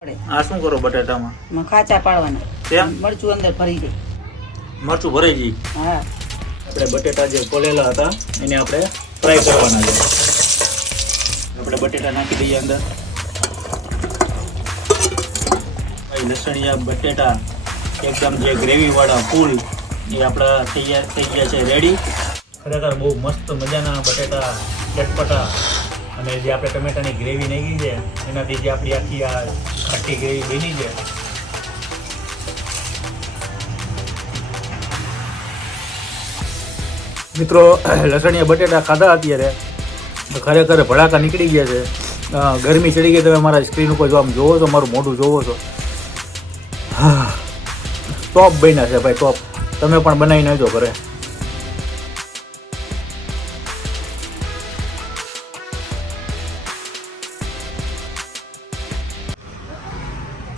આ શું કરો બટાટામાં? ખાચા પાડવાના. કેમ? મરચું અંદર ભરી દે. મરચું ભરાઈ ગઈ. હા, આપણે બટેટા જે ફોલેલા હતા એને આપણે ફ્રાય કરવાના છે. આપણે બટેટા નાખી દઈએ અંદર. ભાઈ લસણિયા બટેટા એકદમ જે ગ્રેવી વાળા ફૂલ એ આપણા થઈ ગયા છે રેડી. ખરેખર બહુ મસ્ત મજાના બટેટા ચટપટા અને જે આપણે ટમેટાની ગ્રેવી નાખી છે એનાથી જે આપણી આખી આ ખાટી ગ્રેવી બની છે. મિત્રો લસણિયા બટેટા ખાધા અત્યારે ખરેખર ભડાકા નીકળી ગયા છે. ગરમી ચડી ગઈ. તમે મારા સ્ક્રીન ઉપર જો આમ જોવો છો, મારું મોઢું જોવો છો. ટોપ બન્યા છે ભાઈ, ટોપ. તમે પણ બનાવી નાખજો ઘરે.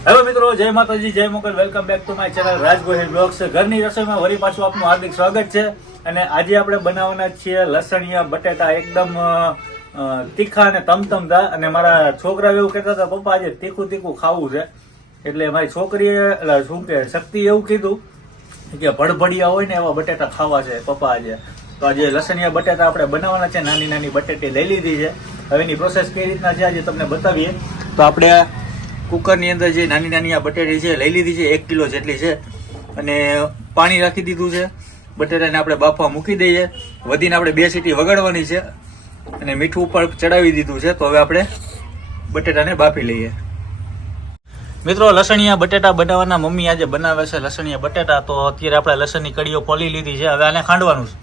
હેલો મિત્રો, જય માતાજી, જય Mogal. Welcome back to my channel Raj Gohil blogs. ઘરની રસોઈમાં વળી પાછું આપનું હાર્દિક સ્વાગત છે. અને આજે આપણે બનાવવાના છીએ લસણિયા બટેટા, એકદમ તીખા અને તમતમતા. અને મારા છોકરા એવું કહેતા હતા, પપ્પા આજે તીખું તીખું ખાવું છે. એટલે મારી છોકરીએ શું કે શક્તિ એવું કીધું કે ભડભડિયા હોય ને એવા બટેટા ખાવા છે પપ્પા આજે. તો આજે લસણિયા બટેટા આપણે બનાવવાના છે. નાની નાની બટેટી લઈ લીધી છે. હવે એની પ્રોસેસ કઈ રીતના છે આજે તમને બતાવીએ. તો આપણે કુકરની અંદર જે નાની નાની આ બટેટી છે લઈ લીધી છે, 1 કિલો જેટલી છે. અને પાણી રાખી દીધું છે. બટેટાને આપણે બાફવા મૂકી દઈએ. વધીને આપણે 2 સીટી વગાડવાની છે. અને મીઠું ઉપર ચડાવી દીધું છે. તો હવે આપણે બટેટાને બાફી લઈએ. મિત્રો, લસણિયા બટેટા બનાવવાના મમ્મી આજે બનાવે છે લસણિયા બટેટા. તો અત્યારે આપણે લસણની કડીઓ ફોલી લીધી છે. હવે આને ખાંડવાનું છે.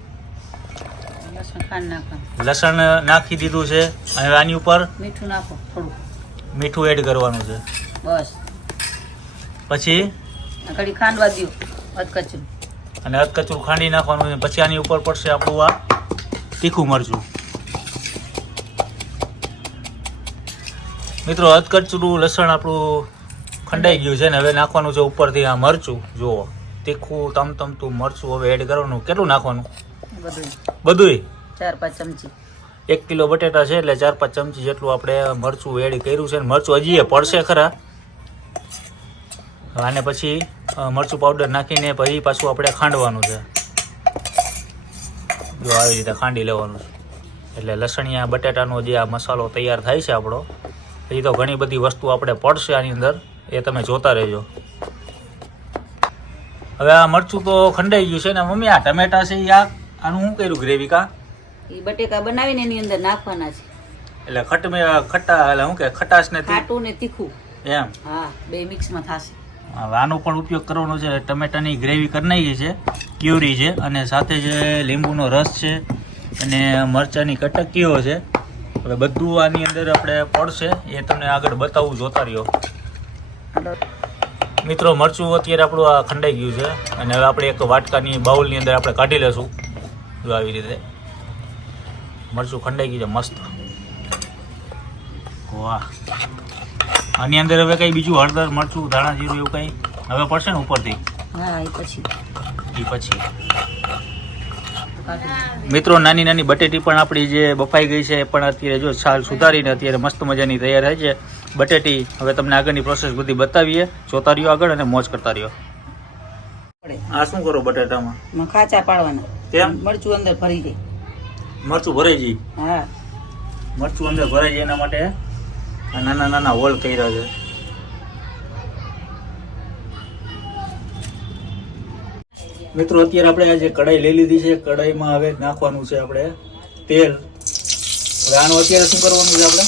લસણ નાખી દીધું છે. હવે આની ઉપર મીઠું નાખો, થોડું મીઠું એડ કરવાનું છે. બસ. પછી ઘડી ખાંડવા દો અધકચરું. અને અધકચરું ખાંડી નાખવાનું છે. પછી આની ઉપર પડશે આપણું આ તીખું મરચું. મિત્રો, અધકચરું લસણ આપણું ખંડાઈ ગયું છે ને હવે નાખવાનું છે ઉપરથી આ મરચું. જુઓ, તીખું તમતમતું મરચું હવે એડ કરવાનું. કેટલું નાખવાનું? બધુંય 4-5 ચમચી. 1 કિલો બટેટા છે એટલે 4-5 ચમચી જેટલું આપણે મરચું એડ કર્યું છે. મરચું હજી એ પડશે ખરા. આને પછી મરચું પાવડર નાખીને પછી પાછું આપણે ખાંડવાનું છે. જો આવી રીતે ખાંડી લેવાનું છે. એટલે લસણિયા બટેટાનો જે આ મસાલો તૈયાર થાય છે આપણો. પછી તો ઘણી બધી વસ્તુ આપણે પડશે આની અંદર, એ તમે જોતા રહેજો. હવે આ મરચું તો ખંડાઈ ગયું છે ને મમ્મી, આ ટમેટા છે આનું શું કર્યું ગ્રેવી કા? એ બટેકા બનાવીને એની અંદર નાખવાના છે. એટલે ખટ્ટા એટલે શું કે ખટાશ ને ખાટું ને તીખું એમ. હા, બે મિક્સમાં થશે. હવે આનો પણ ઉપયોગ કરવાનો છે. ટમેટાની ગ્રેવી કરી નાખી છે, ક્યુરી છે, અને સાથે જે લીંબુનો રસ છે અને મરચાંની કટકીઓ છે. હવે બધું આની અંદર આપણે પડશે, એ તમને આગળ બતાવું, જોતા રહ્યો. મિત્રો, મરચું અત્યારે આપણું આ ખંડાઈ ગયું છે. અને હવે આપણે એક વાટકાની બાઉલની અંદર આપણે કાઢી લેશું. જો આવી રીતે મરચું ખંડાઈ ગયું છે મસ્ત. વાહ. આની અંદર હવે કઈ બીજું હળદર, મરચું, ધાણા જીરું એવું કઈ હવે પડશે ને ઉપરથી? હા, એ પછી મિત્રો, નાની નાની બટેટી પણ આપણી જે બફાઈ ગઈ છે એ પણ અત્યારે જો છાલ સુધારીને અત્યારે મસ્ત મજાની તૈયાર થાય છે બટેટી. હવે તમને આગળની પ્રોસેસ બધી બતાવીએ. જોતા રહ્યો આગળ અને મોજ કરતા રહ્યો. આ શું કરો બટેટામાં? ખાચા પાડવાના. કેમ? મરચું અંદર ભરી દે. મરચું ભરાઈ જાય? હા, મરચું અંદર ભરાઈ જાય એના માટે આ નાના નાના હોલ કર્યા છે. મિત્રો, અત્યારે આપણે આ જે કઢાઈ લઈ લીધી છે, કઢાઈમાં હવે નાખવાનું છે આપણે તેલ. હવે આનું અત્યારે શું કરવાનું છે આપણે?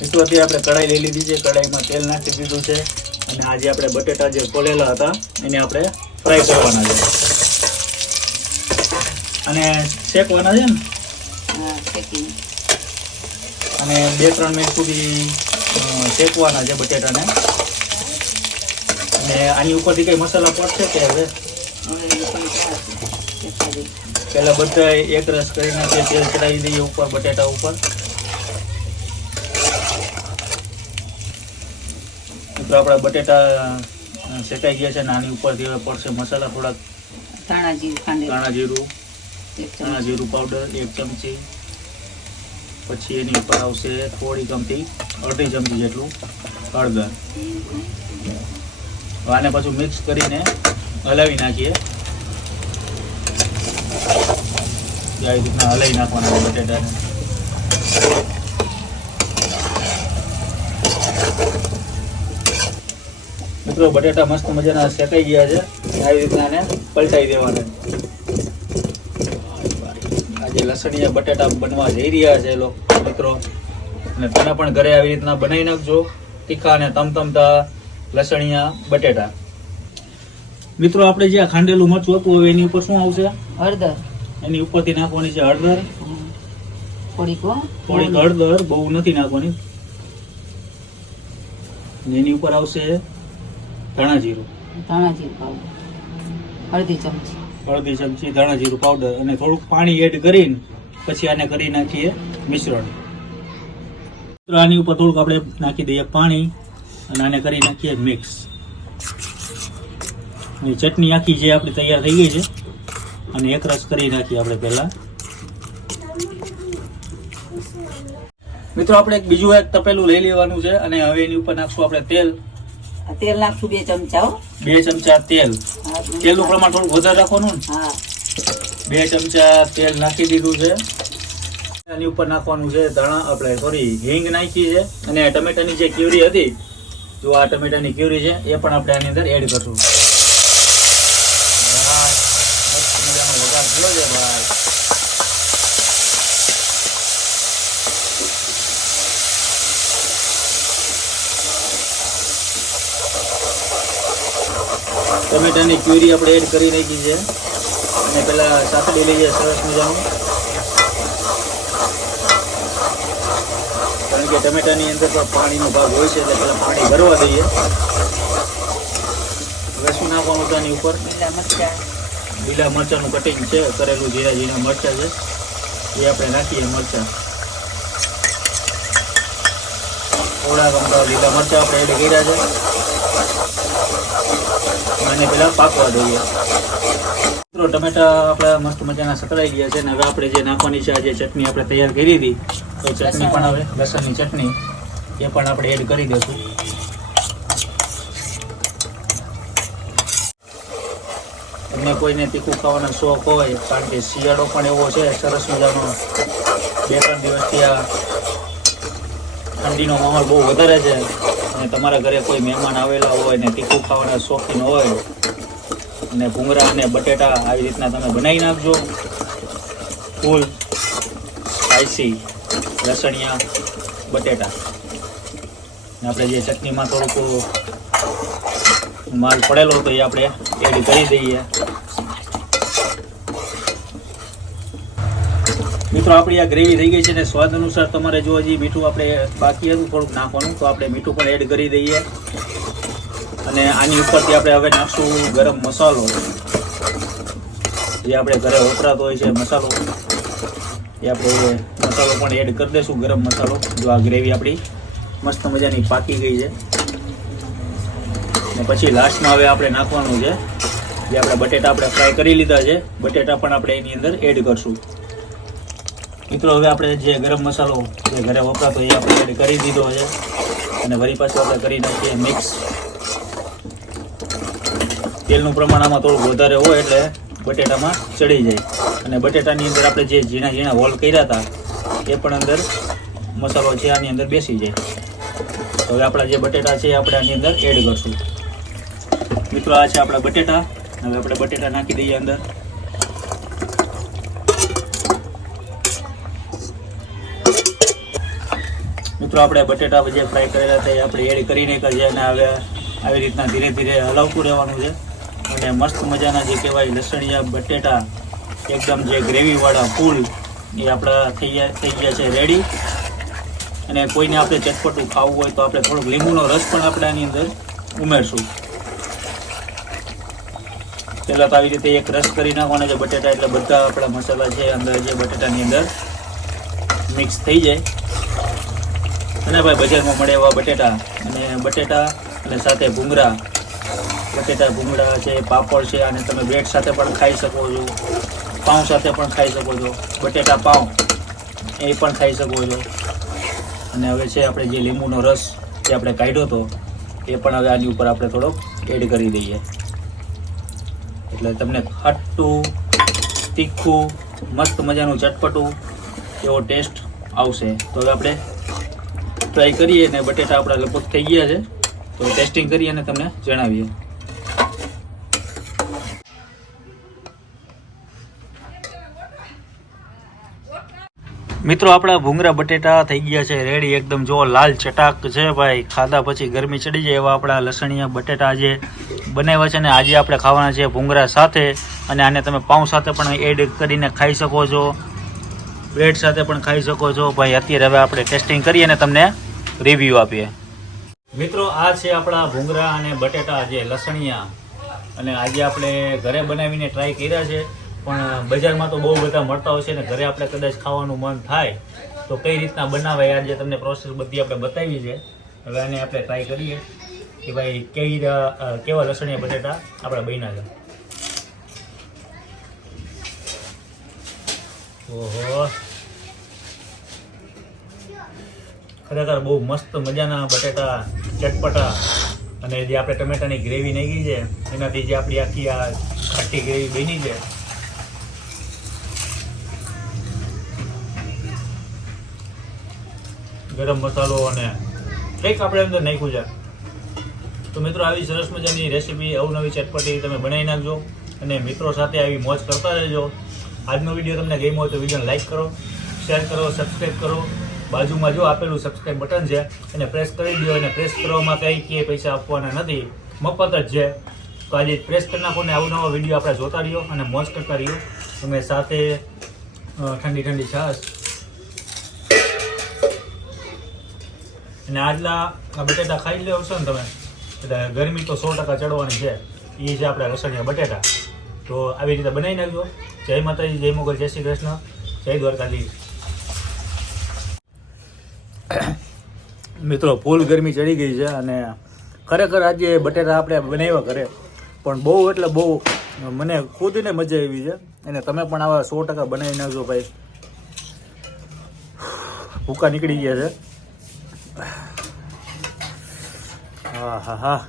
મિત્રો, અત્યારે આપણે કઢાઈ લઈ લીધી છે. કઢાઈમાં તેલ નાખી દીધું છે. અને આજે આપણે બટેટા જે ફોલેલા હતા એને આપણે ફ્રાય કરવાના છે અને શેકવાના છે ને. હા, શેકી. અને 2-3 મિનિટ સુધી શેકવાના છે બટેટાને. અને આની ઉપરથી કઈ મસાલા પડશે કે હવે પેલા બધા એક રસ કરી નાખીએ, તેલ ચડાવી દઈએ ઉપર બટેટા ઉપર. તો આપણા બટેટા શેકાઈ ગયા છે. નાની ઉપરથી હવે પડશે મસાલા થોડાક ધાણા જીરું ખાંડેલું ધાણા જીરું, 1 ધાણા ચમચી. જીરું પાવડર 1 ચમચી. પછી એની ઉપર આવશે થોડી ગમતી અડધી ચમચી જેટલું હળદર. આને પાછું મિક્સ કરીને હલાવી નાખીએ. આવી રીતના હલાવી નાખવાના બટેટાને. મિત્રો બટેટા મસ્ત મજાના શેકાઈ ગયા છે. આવી રીતના આને પલટાઈ દેવાના. આજે લસણિયા બટેટા બનવા જઈ રહ્યા છે મિત્રો, અને તમે પણ ઘરે આવી રીતના બનાવી નાખજો તીખા અને તમતમતા લસણિયા બટેટા. મિત્રો આપણે જે આ ખાંડેલું મરચું હતું હવે એની ઉપર શું આવશે? હળદર એની ઉપરથી નાખવાની છે હળદર. થોડીક થોડીક હળદર, બહુ નથી નાખવાની. અને એની ઉપર આવશે ધાણા જીરું, ધાણા જીરું પાવડર અડધી ચમચી. અડધી ચમચી ધાણા જીરું પાવડર, અને થોડુંક પાણી એડ કરીને પછી આને કરી નાખીએ મિશ્રણ. તો આની ઉપર થોડુંક આપણે નાખી દઈએ પાણી અને આને કરી નાખીએ મિક્સ. અને ચટણી આખી જે આપણી તૈયાર થઈ ગઈ છે, અને એક રસ કરી નાખીએ આપણે પહેલા. મિત્રો આપણે બીજું એક તપેલું લઈ લેવાનું છે, અને હવે એની ઉપર નાખશું આપણે તેલ. તેલ નાખશું 2 ચમચા. 2 ચમચા તેલ. તેલનું પ્રમાણ થોડું વધારે રાખવાનું ને. હા 2 ચમચા તેલ નાખી દીધું છે. એની ઉપર નાખવાનું છે ધાણા, આપણે થોડી હિંગ નાખી છે, અને ટમેટાની જે ક્યુરી હતી, જો આ ટમેટાની ક્યુરી છે એ પણ આપણે આની અંદર એડ કરશું. મસ્ત મજાનો વઘાર થયો છે ભાઈ. ટમેટાની ક્યુરી આપણે એડ કરી નાખી છે, અને પેલા સાતડી લઈએ સરસ મજાનું, કારણ કે ટમેટાની અંદર પણ પાણીનો ભાગ હોય છે, એટલે પેલા પાણી ભરવા દઈએ. હવે શું નાખવાનું છે આની ઉપર? લીલા મરચાંનું કટિંગ છે કરેલું, ઝીણા મરચાં છે એ આપણે નાખીએ. મરચાં થોડા ગમતા લીલા મરચાં આપણે એડ કર્યા છે, અને પેલા પાકવા દઈએ. મિત્રો ટમેટા આપણા મસ્ત મજાના સકરાઈ ગયા છે, અને હવે આપણે જે નાખવાની છે આ જે ચટણી આપણે તૈયાર કરી હતી, એ ચટણી પણ હવે લસણની ચટણી એ પણ આપણે એડ કરી દઈશું. તમને કોઈને તીખું ખાવાનો શોખ હોય, કારણ કે શિયાળો પણ એવો છે સરસ મજાનો, 2-3 દિવસથી આ ઠંડીનો માહોલ બહુ વધારે છે, અને તમારા ઘરે કોઈ મહેમાન આવેલા હોય ને તીખું ખાવાના શોખીન હોય, અને ભૂંગળા અને બટેટા આવી રીતના તમે બનાવી નાખજો. ફૂલ સ્પાઈસી લસણિયા બટેટા. અને આપણે જે ચટણીમાં થોડુંક માલ પડેલો હતો એ આપણે એડ કરી દઈએ. મિત્રો આપણી આ ગ્રેવી થઈ ગઈ છે, ને સ્વાદ અનુસાર તમારે જો હજી મીઠું આપણે બાકી હતું થોડુંક નાખવાનું, તો આપણે મીઠું પણ એડ કરી દઈએ. અને આની ઉપરથી આપણે હવે નાખશું ગરમ મસાલો, જે આપણે ઘરે વપરાતો હોય છે મસાલો, એ આપણે મસાલો પણ એડ કરી દઈશું, ગરમ મસાલો. જો આ ગ્રેવી આપણી મસ્ત મજાની પાકી ગઈ છે. અને પછી લાસ્ટમાં હવે આપણે નાખવાનું છે જે આપણે બટેટા આપણે ફ્રાય કરી લીધા છે, બટેટા પણ આપણે એની અંદર એડ કરશું. મિત્રો હવે આપણે જે ગરમ મસાલો જે ઘરે વપરાતો એ આપણે એડ કરી દીધો છે, અને વળી પાછું આપણે કરી નાખીએ મિક્સ. તેલનું પ્રમાણ આમાં થોડું વધારે હોય એટલે બટેટામાં ચડી જાય, અને બટેટાની અંદર આપણે જે ઝીણા હોલ કર્યા હતા એ પણ અંદર મસાલો છે આની અંદર બેસી જાય. તો હવે આપણા જે બટેટા છે એ આપણે આની અંદર એડ કરશું. મિત્રો આ છે આપણા બટેટા. હવે આપણે બટેટા નાખી દઈએ અંદર. મિત્રો આપણે બટેટા જે ફ્રાય કરેલા હતા એ આપણે એડ કરીને કરીએ, અને હવે આવી રીતના ધીરે ધીરે હલાવતું રહેવાનું છે. અને મસ્ત મજાના જે કહેવાય લસણિયા બટેટા એકદમ જે ગ્રેવીવાળા ફૂલ એ આપણા થઈ ગયા છે રેડી. અને કોઈને આપણે ચટપટું ખાવું હોય તો આપણે થોડોક લીંબુનો રસ પણ આપણે આની અંદર ઉમેરશું. પહેલાં તો આવી રીતે એક રસ કરી નાખવાનો છે બટેટા, એટલે બધા આપણા મસાલા છે અંદર જે બટેટાની અંદર મિક્સ થઈ જાય. અને ભાઈ બજારમાં મળે એવા બટેટા, અને બટેટા અને સાથે ભૂંગળા બટેટા ભૂંગળા છે, પાપડ છે, અને તમે બ્રેડ સાથે પણ ખાઈ શકો છો, પાઉં સાથે પણ ખાઈ શકો છો, બટેટા પાઉં એ પણ ખાઈ શકો છો. અને હવે છે આપણે જે લીંબુનો રસ જે આપણે કાઢ્યો હતો એ પણ હવે આની ઉપર આપણે થોડોક એડ કરી દઈએ, એટલે તમને ખાટું તીખું મસ્ત મજાનું ચટપટું એવો ટેસ્ટ આવશે. તો હવે આપણે ટ્રાય કરીએ ને બટેટા આપણા લગભગ થઈ ગયા છે તો ટેસ્ટિંગ કરીએ અને તમને જણાવીએ. મિત્રો આપણા ભૂંગળા બટેટા થઈ ગયા છે રેડી, એકદમ જો લાલ ચટાક છે ભાઈ. ખાધા પછી ગરમી ચડી જાય એવા આપણા લસણિયા બટેટા આજે બનાવ્યા છે. ને આજે આપણે ખાવાના છે ભૂંગળા સાથે, અને આને તમે પાઉં સાથે પણ એડ કરીને ખાઈ શકો છો, બ્રેડ સાથે પણ ખાઈ શકો છો ભાઈ. અત્યારે હવે આપણે ટેસ્ટિંગ કરીએ અને તમને રિવ્યૂ આપીએ. મિત્રો આ છે આપણા ભૂંગળા અને બટેટા જે લસણિયા, અને આજે આપણે ઘરે બનાવીને ટ્રાય કર્યા છે. પણ બજારમાં તો બહુ બધા મળતા હોય છે ને ઘરે આપણે કદાચ ખાવાનું મન થાય તો કઈ રીતના બનાવાય આજે તમને પ્રોસેસ બધી આપણે બતાવી છે. હવે આને આપણે ટ્રાય કરીએ કે ભાઈ કેવા લસણિયા બટેટા આપણે બન્યા છે. ઓહો, ખરેખર બહુ મસ્ત મજાના બટેટા ચટપટા, અને જે આપણે ટમેટાની ગ્રેવી નાખી છે એનાથી જે આપણી આખી આ ખાટી ગ્રેવી બની છે, ગરમ મસાલો અને કંઈક આપણે અંદર નાખ્યું છે. તો મિત્રો આવી સરસ મજાની રેસીપી અવનવી ચટપટી તમે બનાવી નાખજો અને મિત્રો સાથે આવી મોજ કરતા રહેજો. આજનો વિડીયો તમને ગમ્યો હોય તો વિડીયોને લાઈક કરો, શેર કરો, સબસ્ક્રાઈબ કરો. બાજુમાં જો આપેલું સબસ્ક્રાઈબ બટન છે એને પ્રેસ કરી દો, અને પ્રેસ કરવામાં કંઈ પૈસા આપવાના નથી, મફત જ છે. તો આજે પ્રેસ કરી નાખો ને આવું નવા વિડીયો આપણે જોતા રહ્યો અને મોજ કરતા રહ્યો. તમે સાથે ઠંડી ઠંડી છાશ અને આજલા આ બટેટા ખાઈ લેવો છો ને તમે, એટલે ગરમી તો 100% ચડવાની છે. એ છે આપણે લસણિયા બટેટા. તો આવી રીતે બનાવી નાખજો. જય માતાજી, જય મોગલ, જય શ્રી કૃષ્ણ, જય દ્વારકાધીશ. મિત્રો ફૂલ ગરમી ચડી ગઈ છે અને ખરેખર આજે બટેટા આપણે બનાવ્યા ઘરે, પણ બહુ એટલે બહુ મને ખુદને મજા આવી છે. અને તમે પણ આવા 100% બનાવી નાખજો ભાઈ. ભૂકા નીકળી ગયા છે. હા હા હા,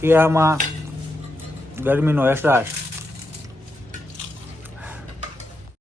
કે આમાં ગરમીનો અહેસાસ